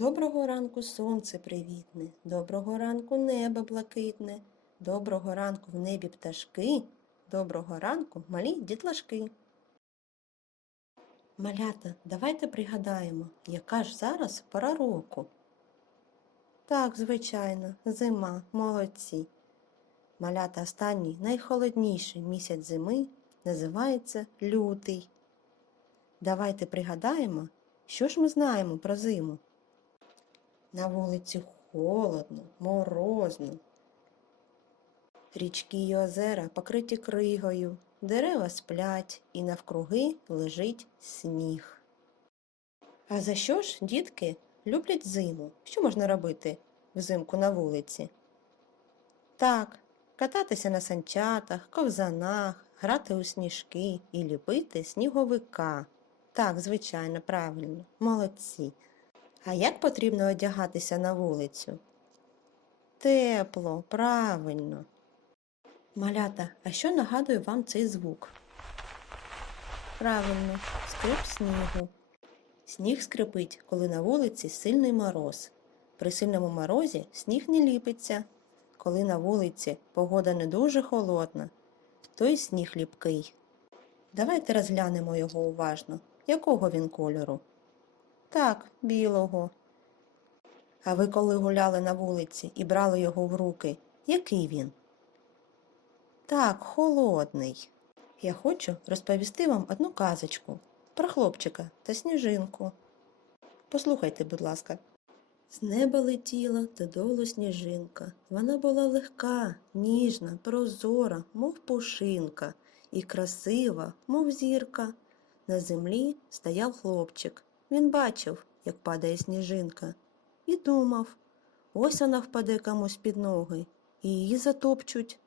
Доброго ранку сонце привітне, доброго ранку небо блакитне, доброго ранку в небі пташки, доброго ранку малі дітлашки. Малята, давайте пригадаємо, яка ж зараз пора року. Так, звичайно, зима, молодці. Малята останній найхолодніший місяць зими називається лютий. Давайте пригадаємо, що ж ми знаємо про зиму. На вулиці холодно, морозно. Річки й озера покриті кригою, дерева сплять і навкруги лежить сніг. А за що ж дітки люблять зиму? Що можна робити взимку на вулиці? Так, кататися на санчатах, ковзанах, грати у сніжки і ліпити сніговика. Так, звичайно, правильно, молодці. А як потрібно одягатися на вулицю? Тепло, правильно. Малята, а що нагадує вам цей звук? Правильно, скрип снігу. Сніг скрипить, коли на вулиці сильний мороз. При сильному морозі сніг не ліпиться. Коли на вулиці погода не дуже холодна, то й сніг ліпкий. Давайте розглянемо його уважно. Якого він кольору? Так, білого. А ви коли гуляли на вулиці і брали його в руки, який він? Так, холодний. Я хочу розповісти вам одну казочку про хлопчика та сніжинку. Послухайте, будь ласка. З неба летіла додолу сніжинка. Вона була легка, ніжна, прозора, мов пушинка, і красива, мов зірка. На землі стояв хлопчик. Він бачив, як падає сніжинка, і думав, ось вона впаде комусь під ноги, і її затопчуть.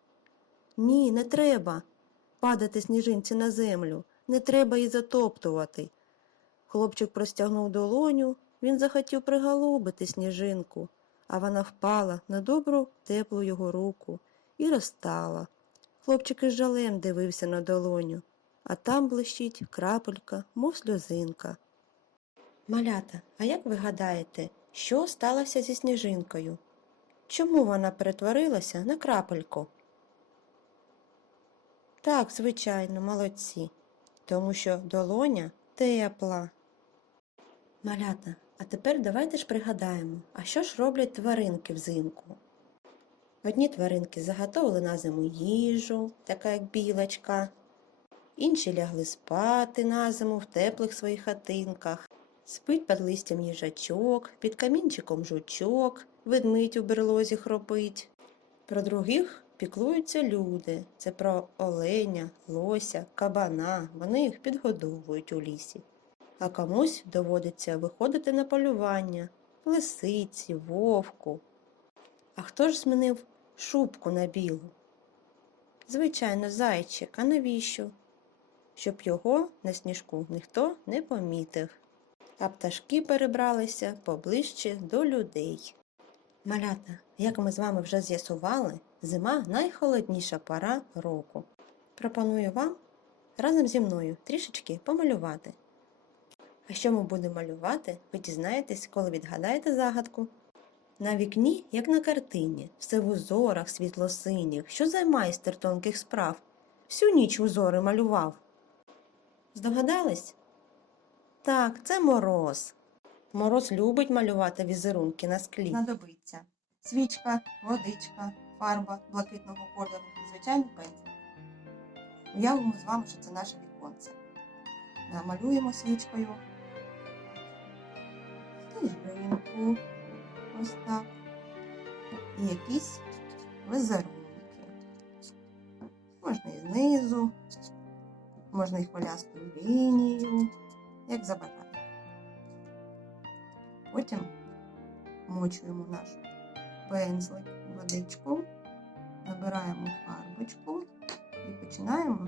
Ні, не треба падати сніжинці на землю, не треба її затоптувати. Хлопчик простягнув долоню, він захотів приголубити сніжинку, а вона впала на добру теплу його руку і розтала. Хлопчик із жалем дивився на долоню, а там блищить крапелька, мов сльозинка. Малята, а як ви гадаєте, що сталося зі сніжинкою? Чому вона перетворилася на крапельку? Так, звичайно, молодці, тому що долоня тепла. Малята, а тепер давайте ж пригадаємо, а що ж роблять тваринки взимку? Одні тваринки заготовили на зиму їжу, така як білочка, інші лягли спати на зиму в теплих своїх хатинках. Спить під листям їжачок, під камінчиком жучок, ведмідь у берлозі хропить. Про других піклуються люди. Це про оленя, лося, кабана. Вони їх підгодовують у лісі. А комусь доводиться виходити на полювання лисиці, вовку. А хто ж змінив шубку на білу? Звичайно, зайчик, а навіщо? Щоб його на сніжку ніхто не помітив а пташки перебралися поближче до людей. Малята, як ми з вами вже з'ясували, зима найхолодніша пора року. Пропоную вам разом зі мною трішечки помалювати. А що ми будемо малювати, ви дізнаєтесь, коли відгадаєте загадку. На вікні, як на картині, все в узорах світло-синіх, що за майстер тонких справ, всю ніч узори малював. Здогадались? Так, це мороз. Мороз любить малювати візерунки на склі. знадобиться свічка, водичка, фарба блакитного кольору і звичайний пензлик. Уявимо з вами, що це наше віконце. Намалюємо свічкою сніжинку, ось так, і якісь візерунки. Можна і знизу, можна і хвилясту лінію, як забажаєте. Потім мочуємо наш пензлик водичку, набираємо фарбочку і починаємо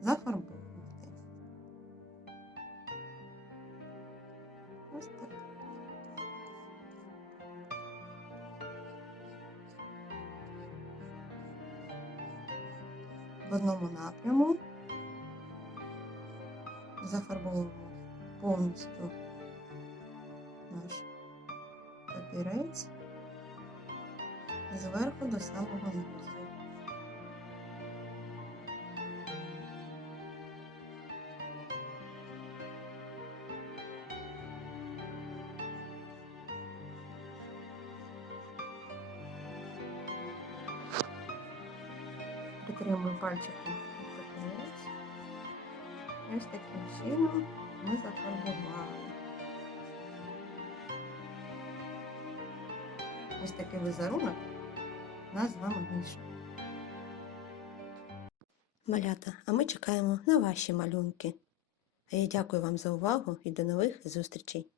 зафарбовувати. Ось так. В одному напряму зафарбовуємо повністю наш папірець зверху до самого низу. Притримуємо пальчиком. Ось таким чином ми зафарбували. Ось такий візерунок у нас з вами вийшов. Малята, а ми чекаємо на ваші малюнки. А я дякую вам за увагу і до нових зустрічей!